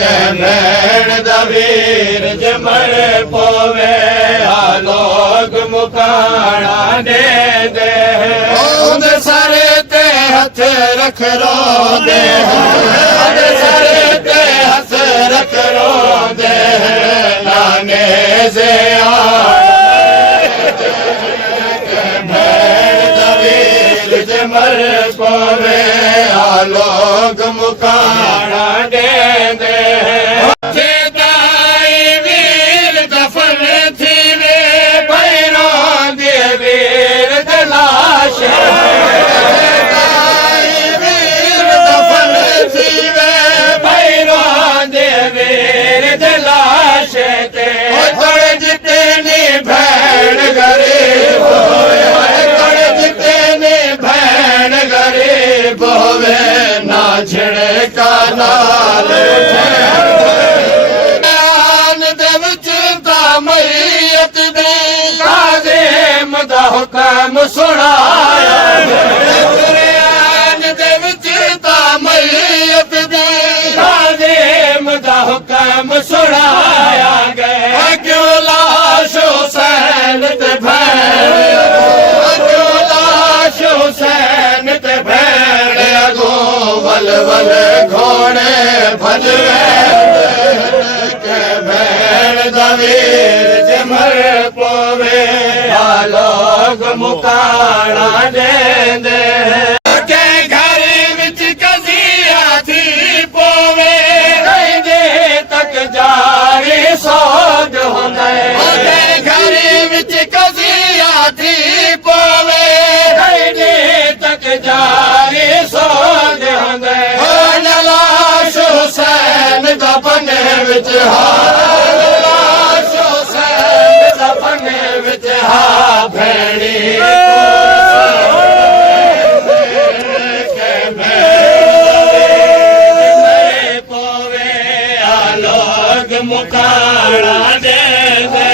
भेण दा वीर जमर पोवे लोग मुकाना दे दे उंदे सारे ते हथ रख रो दे उंदे सारे ते हथ रख रो दे नाने से मर पोवे लोग मुकाना दे दे वीर दफन थी वे पैरों दे वीर दलाश वीर दफन थी वे पैरों दे वीर दलाश ते थोड़े जितनी भैन गरीब गरीब होवे ना झड़का नाल दे विच मैयत दे काज़िम दा हुक्म सुनाया दे विच मैयत दे काज़िम दा हुक्म सुनाया गया क्यों लाश हुसैन ते हुसैन ते भेड़ अगो वल वल घोड़े भज के भेड़ दा वीर जमर पोवे लोग मुकाना दे दे के घर विच कजिया थी पोवे कहंदे तक जारी सोज होंदे घर विच कजिया थी पोवे जारी सोज होंदे लाश हुसैन दा बने विच लाश हुसैन दा बने विच भेड़ी पोवे लोग मुकाना दे दे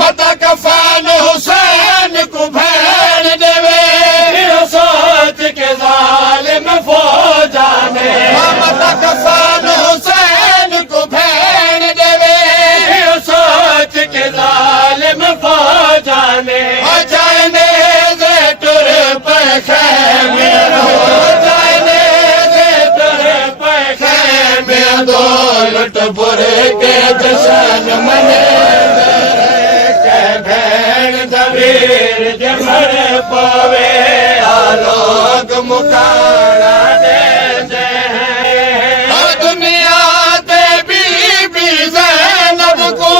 पता कफान हुसैन को भेड़ देवे सोच के जालिम फौजा ने कफान हुसैन को भेड़ देवे सोच के जालिम फौजा ने जाने दे टुर पे खैमे जाने दे टुर पे खैमे दौलत बुरे के जशन मने के भेड़ दा वीर जमर पावे लोग मुकाना दे दे दुनिया ते बीबी ज़ैनब को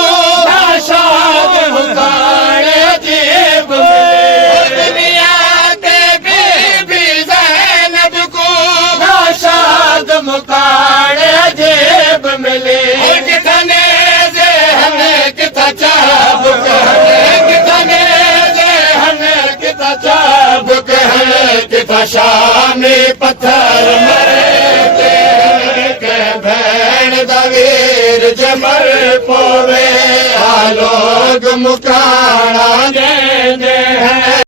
शाद मुकाने अजीब दुनिया ते बीबी ज़ैनब को शाद मुकाने अजीब मिले कितने ज़हन कितना चाबुक कितने ज़हन कितना चाबुक कितना शामी पत्थर मरे के भेड़ दा वीर जमर पोवे लोग मुकाना दे